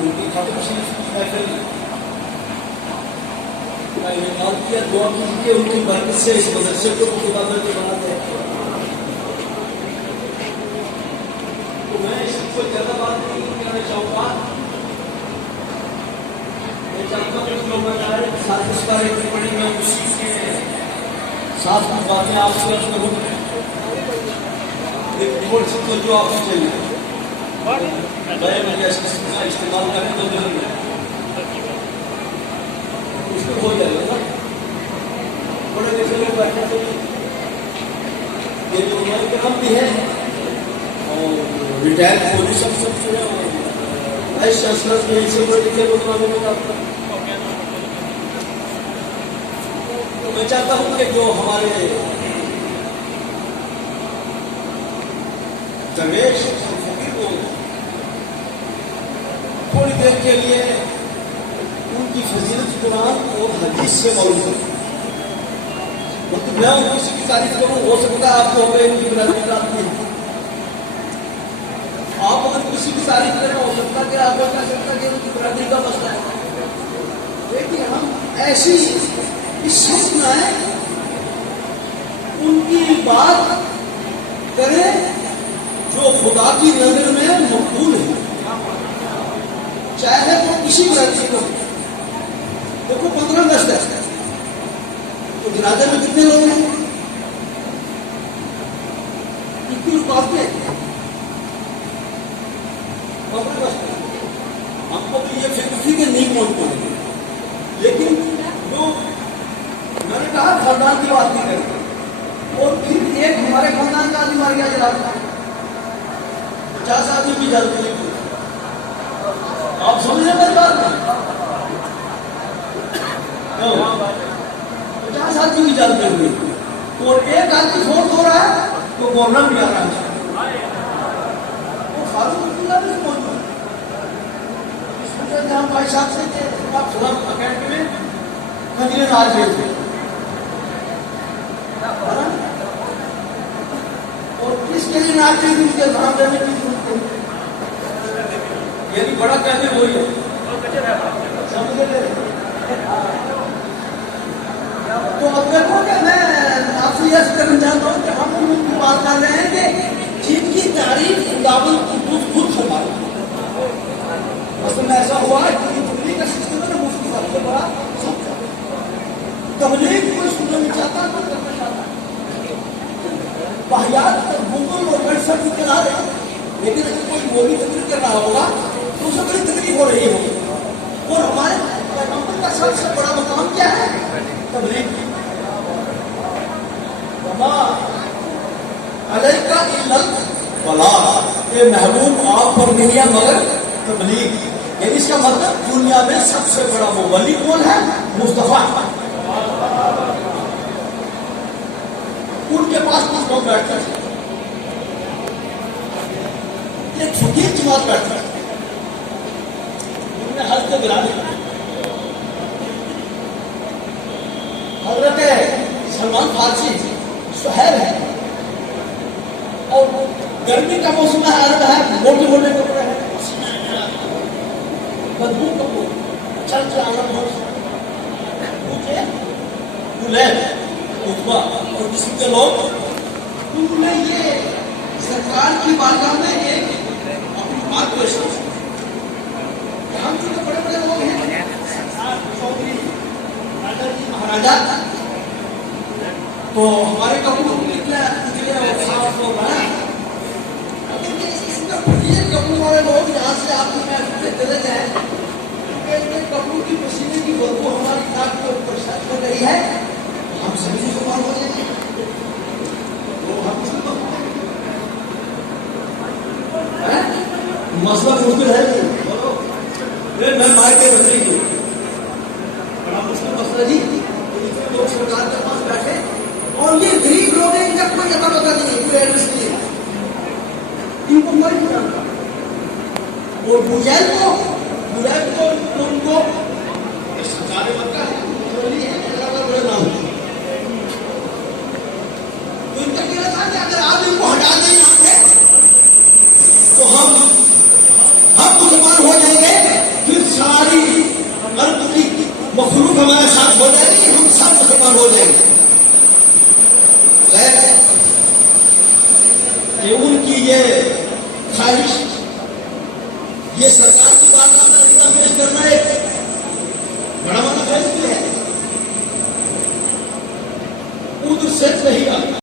उनकी खत्म महफिल का इनाम किया, दुआ कीजिए उनकी बरकत से इस मदरसे को खुदा में बना दे। तो मैं इसको ज्यादा बात नहीं करना चाहूँगा। मैं चाहता हूँ जो बताए साथ इस बारे में पढ़ी, मैं उसी के साथ कुछ बातें आपसे अर्ज करूँ। एक रिपोर्ट तो जो आपको चाहिए मैं इस्तेमाल करें तो मुश्किल हो जाएगा ना। बड़े देशों में बैठे तो ये जो हमारे काम भी है और रिटायर्ड पुलिस अफसर जो है वाइस चांसलर जो इनसे बड़े लिखे लोग में आता। तो मैं चाहता हूँ कि जो हमारे दरवेश को थोड़ी देर के लिए उनकी फजीलत कुरान और हदीस से मालूम है। मतलब मैं किसी की तारीफ करूँ, हो सकता है आपको हो इनकी बिरादरी रात में आप अगर किसी की तारीफ करें, हो सकता है कि आपको कह सकता कि उनकी बिरादरी का मसला है। लेकिन हम ऐसी इस शर्त में है उनकी बात करें जो खुदा की नजर में मकबूल है, चाहे वो किसी बिरादरी को। देखो 15 अगस्त है तो जनाजे में कितने लोग हैं? कितनी रुकावटें हैं? 15 अगस्त हमको भी ये फिक्र थी कि नहीं पहुंच पाएंगे, लेकिन जो मैंने कहा खानदान की बात नहीं करें, और फिर एक हमारे खानदान का आदमी मार गया जला 50 आदमी की इजाजत नहीं। आप समझ रहे मेरी बात में? 50 आदमी की इजाजत नहीं हुई और एक आदमी फोन हो रहा है तो गवर्नर भी आ रहा है। वो फारूक अब्दुल्ला भी मौजूद जहां भाई साहब से आप सलाम अकेडमी में खजीरे नाल गए थे और किसके लिए नाच रही थी, उसके नाम लेने की यानी बड़ा कहते वही है। तो अब देखो कि मैं आपसे यह करना चाहता हूँ कि हम उनकी बात कर रहे हैं कि जिनकी तारीफ खुदावंद खुद फरमाता है। ऐसा हुआ है कि तबलीग का सिस्टम है ना, मुफ्ती सबसे बड़ा तबलीग कोई सुनना नहीं चाहता, कोई करना चाहता वाहियात गूगल और व्हाट्सएप की चला रहे, लेकिन अगर कोई मौलवी तकरीर कर रहा होगा तो उसे बड़ी तकलीफ हो रही होगी। और हमारे पैगंबर का सबसे बड़ा मकाम क्या है? तबलीग। अलैका इल्लल बलाग, ये महबूब आप पर नहीं है मगर तबलीग। यानी इसका मतलब दुनिया में सबसे बड़ा वो वली कौन है? मुस्तफा। उनके पास कुछ लोग बैठते थे, एक छोटी जमात बैठती है, उन्होंने हज को गिराने हजरत सलमान फारसी सुहैब है और गर्मी का मौसम है, अरब है, मोटे मोटे कपड़े हैं, बदबू कपड़े चल चलाना पूछे और किसी के लोग उन्होंने ये सरकार की बारगाह में एक अपनी बात पेश की। हम जो बड़े बड़े लोग हैं, चौधरी महाराजा, तो हमारे कपूर निकले और साफ लोग हैं, कपूर वाले लोग यहाँ से आप चले जाए, कपूर की पसीने की बदबू हमारी नाक के ऊपर छत कर रही है, हम सभी मुसलमान हो जाएंगे। मसला मुश्किल है, मैं मार के बदली हूँ, बड़ा मुश्किल मसला जी। लोग सरकार के पास बैठे और ये गरीब लोग हैं, इनका कोई अता पता नहीं है, कोई एड्रेस नहीं है, इनको कोई नहीं जानता। और बुझाई को उनको सरकार मक्का है, बड़े नाम है। तो इनका कहना था कि अगर आप इनको हटा दें यहाँ से तो हम मुसलमान हो जाएंगे सारी अर्थ की मखलूक हमारे साथ हो जाएगी, हम सब मुसलमान हो जाएंगे। खैर है कि उनकी ये ख्वाहिश, ये सरकार की बात का तरीका पेश करना एक बड़ा बड़ा ख्वाहिश भी है, उधर से नहीं आता।